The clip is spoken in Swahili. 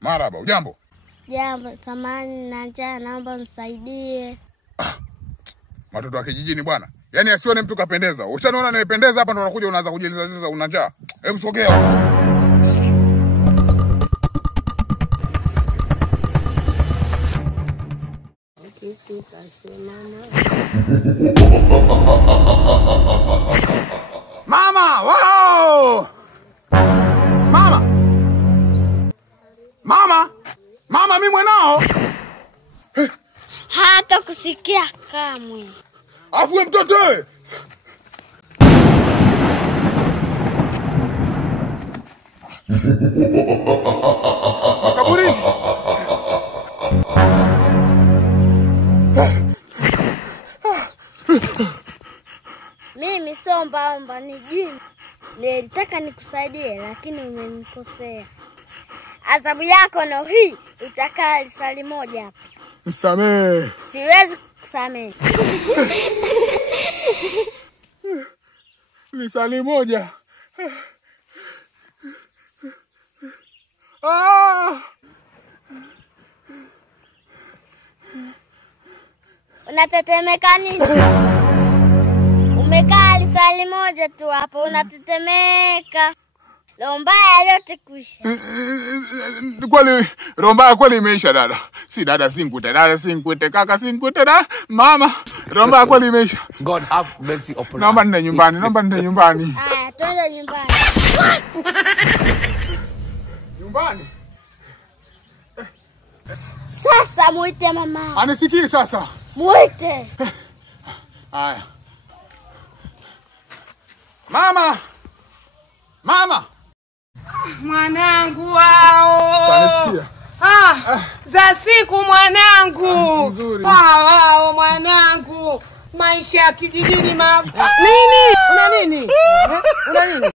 Marhaba, ujambo? Jambo, samahani na njaa, naomba msaidie. Watoto wa kijijini bwana. Yaani asione mtu kapendeza. Ushanaona anayependeza hapa ndo unakuja unaanza kujieleza una njaa. Hebu sogea huko. Ukifika simama. Mama, wow! Mama! Mama! Mama mimi mwanao. Hata kusikia kamwe. Afu wewe mtoto wewe. Kaburini. Mimi sio omba ni jini. Nilitaka nikusaidie lakini umenikosea. Adhabu yako ndio hii, utakaa lisali moja hapa. Nisamehe. Siwezi kusamehe. Lisali moja. Unatetemeka nini? Umekaa lisali moja tu hapo unatetemeka. Lombaya yote kuisha. Kweli romba kweli imeisha dada. Si dada singute, dada singute, kaka singute da. Mama, romba kweli imeisha. God have mercy upon us. Naomba nende nyumbani, naomba nende nyumbani. Haya, twende nyumbani. Nyumbani? Sasa muite mama. Anisikii sasa. Muite. Haya. Mama! Mama! Mwanangu wao. Anasikia. Za siku mwanangu. Nzuri. Wao mwanangu. Maisha ya kijijini Nini? Una nini? Una nini?